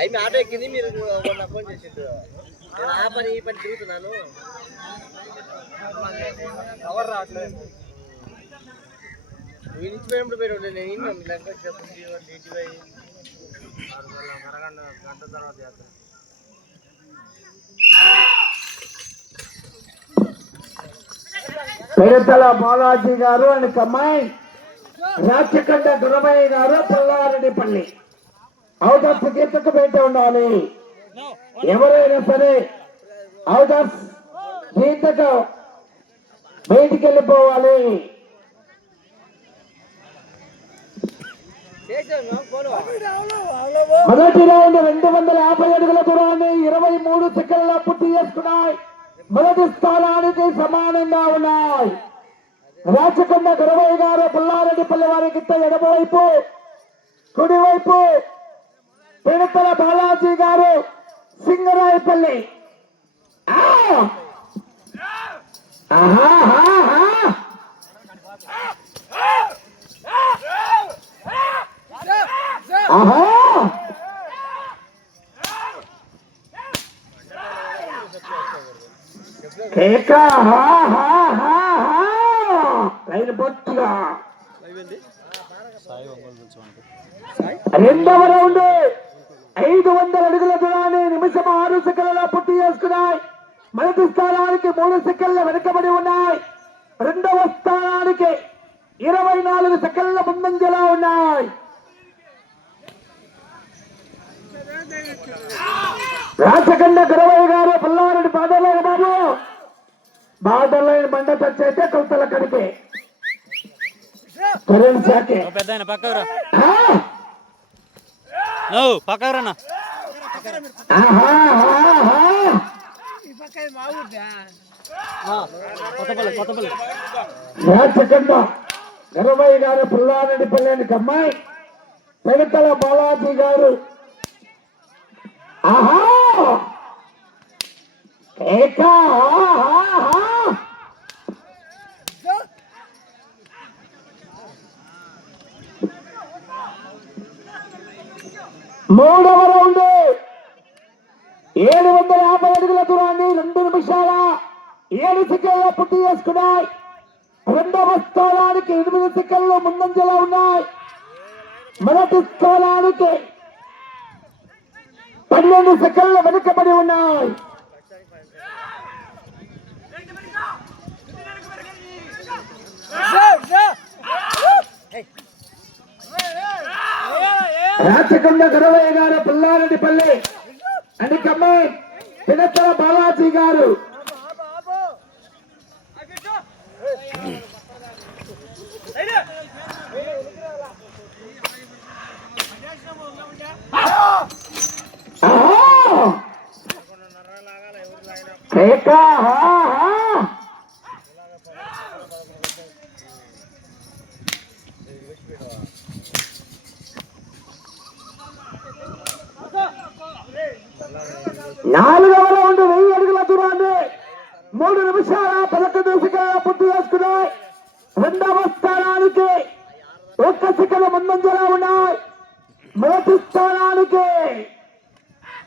అవి ఆటో ఎక్కింది మీరు ఫోన్ చేసిండు. నేను ఆ పని ఈ పని తిరుగుతున్నాను. కవర్ రావట్లేదు. నువ్వు ఇచ్చిపోయినప్పుడు పోయి ఉండే నేను ఇన్నాను. లెక్క చెప్పండి ఇచ్చిపోయి గంట తర్వాత చేస్తాను. పేదల బాలాజీ గారు అండ్ కమ్మాయి రాచకొండ గురమయ్య గారు పుల్లారెడ్డిపల్లి అవుట్ ఆఫ్ గీతకు బయట ఉండాలి. ఎవరైనా సరే అవుట్ ఆఫ్ గీతకు బయటికి వెళ్ళిపోవాలి. మొదటి రౌండ్ 250 అడుగుల దూరాన్ని 23 సెకండ్ల పూర్తి చేసుకున్నాయి. మొదటి స్థానానికి సమానంగా ఉన్నాయి. రాచకొండ గురవయ్య గారు పుల్లారెడ్డిపల్లి వారి గిట్ట ఎడమవైపు, కుడివైపు పిడతల బాలాజీ గారు సింగరాయపల్లి. రెండవ రౌండ్ 500 అడుగుల దూరాన్ని నిమిషం 6 సెకండ్ల పూర్తి చేసుకున్నాయి. మొదటి స్థానానికి 3 సెకండ్ల వెనుకబడి ఉన్నాయి. రెండవ స్థానానికి 24 సెకండ్ల ముందంజలా ఉన్నాయి. రాచకొండ గురవయ్య గారు పుల్లారెడ్డి బాధలైన బాబు బాధలైన బండ చచ్చైతే కొలతల కడితే పెద్ద పక్కరా పక్కరా రాచకొండ గురవయ్య గారు పుల్లారెడ్డిపల్లి అమ్మాయి పెడతల బాలాజీ గారు మూడవ రౌండ్ 750 అడుగుల దూరాన్ని 2 నిమిషాల 7 సెకండ్ల పూర్తి చేసుకున్నాయి. రెండవ స్థానానికి 8 సెకండ్లు ముందంజలో ఉన్నాయి. మొదటి స్థానానికి 12 సెకండ్ల వెనుకబడి ఉన్నాయి. రాచకొండ గురవయ్య గారు పుల్లారెడ్డిపల్లి అని కమ్మాయి పిడతల బాలాజీ గారు నాలుగవ రౌండ్ 1000 అడుగుల దూరాన్ని 3 నిమిషాల 11 సెకండ్ల పూర్తి చేసుకున్నాయి. రెండవ స్థానానికి 1 సెకండ్ ముందంజలా ఉన్నాయి. మొదటి స్థానానికి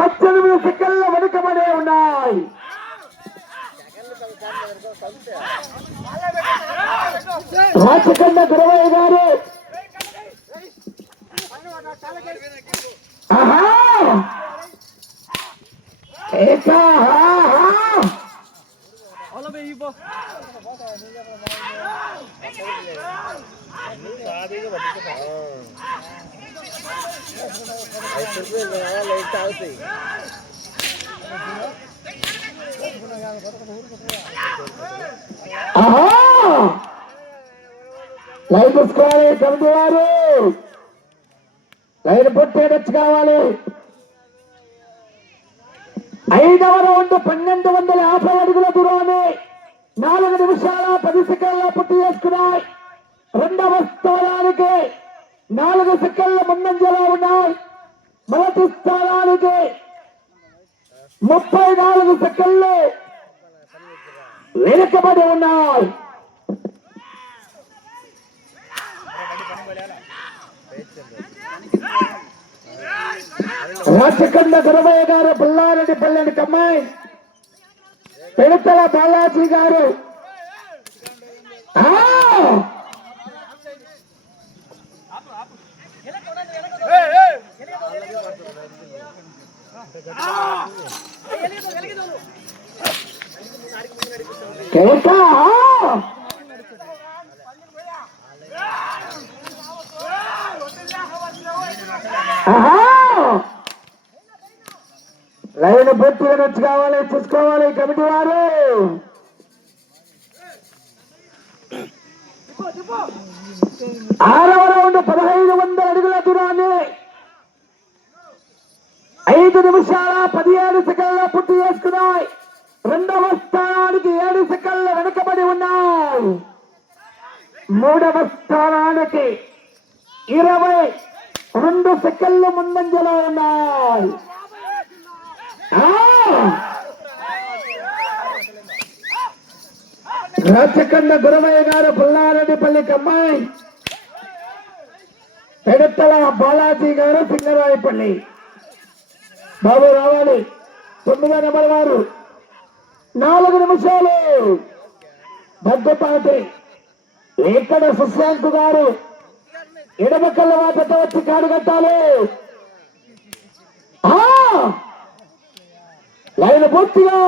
18 సెకండ్ల వెనుకబడే ఉన్నాయి. రాచకొండ గురవయ్య గారు లైన్ పుచ్చుకోవాలి. కమిటీ వారు లైన్ పుట్టేటచ్చు కావాలి. 5వ రౌండ్ 1250 అడుగుల దూరాన్ని 4 నిమిషాల 10 సెకండ్ల పూర్తి చేసుకున్నాయి. రెండవ స్థానానికి 4 సెకండ్ల ముందంజలో ఉన్నాయి. మొదటి స్థానానికి 34 సెకండ్లు వెనుకబడి ఉన్నాయి. రాచకొండ గురవయ్య గారు, పుల్లారెడ్డి పల్లెని కమ్మాయి, పెడతల బాలాజీ గారు. లైన్ పూర్తిగా వచ్చి కావాలి, చూసుకోవాలి కమిటీ వారు. ఆరవ రౌండ్ 1500 అడుగుల దూరాన్ని 5 నిమిషాల 17 సెకండ్ల పూర్తి చేసుకున్నాయి. రెండవ స్థానానికి 7 సెకండ్ల వెనుకబడి ఉన్నాయి. మూడవ స్థానానికి 22 సెకండ్లు ముందంజలో ఉన్నాయి. రాచకొండ గురవయ్య గారు, పుల్లారెడ్డిపల్లి కమ్మాయి, పెడతల బాలాజీ గారు, సింగరాయపల్లి. బాబు రావాలి. 9వ నెంబర్ వారు 4 నిమిషాలు. దగ్గపాటి ఇక్కడ సుశాంత్ గారు ఎడమ కళ్ళ వాటతో వచ్చి కాడుగట్టాలి. లైన్ పూర్తిగా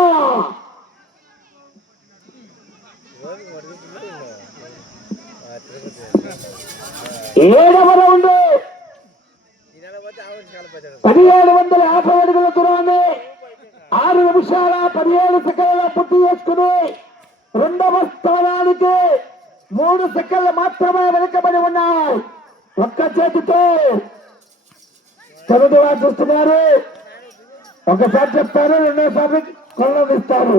7వ రౌండ్ 1750 అడుగుల దూరాన్ని 6 నిమిషాల 17 సెకండ్ల పూర్తి చేసుకుని రెండవ స్థానానికి 3 సెకండ్లు మాత్రమే వెనుకబడి ఉన్నాయి. ఒక్క చేతితో చదువుగా చూస్తున్నారు. ఒకసారి చెప్తారు, రెండోసారి కొల్లదిస్తారు.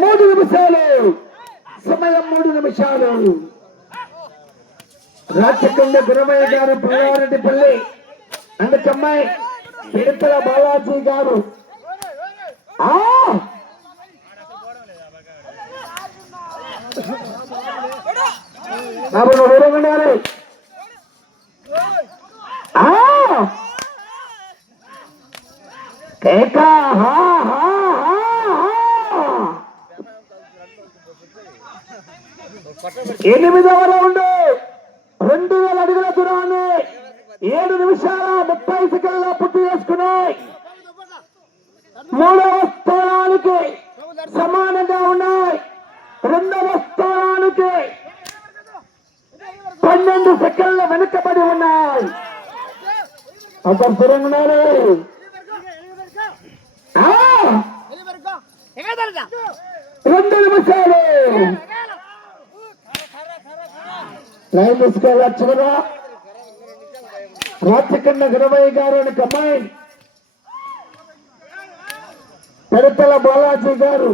మూడు నిమిషాలు సమయం, 3 నిమిషాలు. రాచకొండ గురవయ్య గారు, పుల్లారెడ్డిపల్లి అండ్ కమ్మాయి, పెడతల బాలాజీ గారు. బాబు దూరంగా ఉండాలి. కేకా 8వ రౌండ్ 2000 అడుగుల దూరాన్ని 7 నిమిషాల 30 సెకండ్ల పూర్తి చేసుకున్నాయి. 3వ స్థానానికి సమానంగా ఉన్నాయి. 2వ స్థానానికి 12 సెకండ్ల వెనుకబడి ఉన్నాయి. ఒక తిరంగున్నారు. 2 నిమిషాలు. లైన్ తీసుకెళ్ళచ్చుగా. రాచకొండ గురవయ్య గారు అని కమ్మాయి, పెడతల బాలాజీ గారు.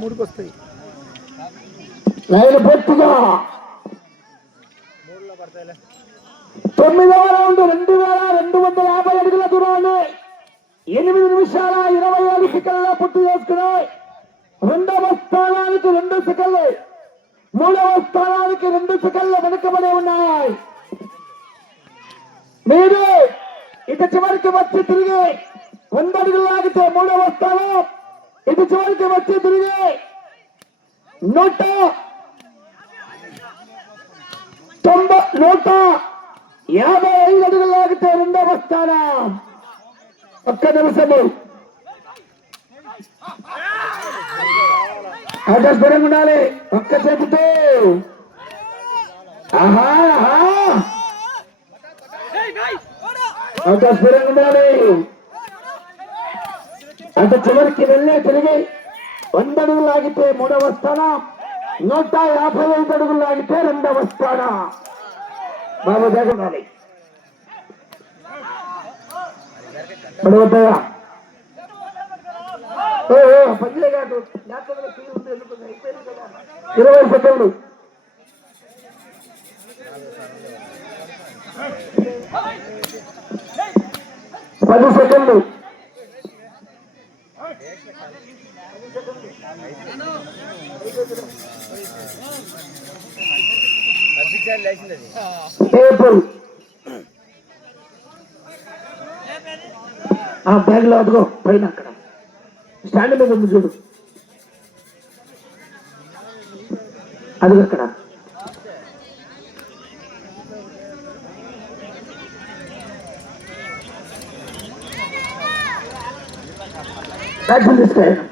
మూడుకి వస్తాయి. లైన్ పూర్తిగా 9వ రౌండ్ 2250 అడుగుల దూరాన్ని 8 నిమిషాల 25 సెకండ్ల పూర్తి చేసుకున్నాయి. 2వ స్థానానికి 2 సెకండ్లు, 3వ స్థానానికి 2 సెకండ్లు వెనుకబడి ఉన్నాయి. మీరు ఇక చివరికి వచ్చి తిరిగి 100 అడుగులు లాగితే 3వ స్థానం, ఇటు చివరికి వచ్చి తిరిగి 155 అడుగులు లాగితే 2వ స్థానం. ఒక్క నిమిషము. దూరంగా ఉండాలి. ఒక్క చేతితో. దూరంగా ఉండాలి. అంత చివరికి వెళ్ళే తిరిగి 100 అడుగులు లాగితే 3వ స్థానం, 155 అడుగులు లాగితే 2వ స్థానం. బాబు జగనాలి. పడిపోతాయా? పంజే కాదు 20 సెకండ్లు. 10 సెకండ్లు. టేబుల్ బ్యాగ్ లో అదిగో పైన అక్కడ స్టాండ్ మీద ఉంది చూడు, అదిగో అక్కడ. వ్యాక్సిన్ తీసుకెళ్ళాను.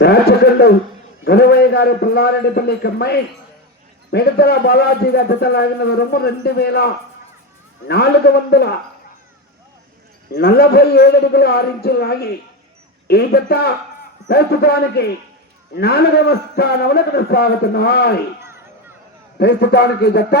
రాచకొండ ఘనవయ్య గారు పుల్లారెడ్డిపల్లి కమ్మాయి మిగతా బాలాజీ గారి జత లాగిన రొమ్ము 2447 అడుగులు 6 ఇంచులు లాగి ఈ జత ప్రస్తుతానికి 4వ స్థానంలో కొనసాగుతున్నాయి. ప్రస్తుతానికి జత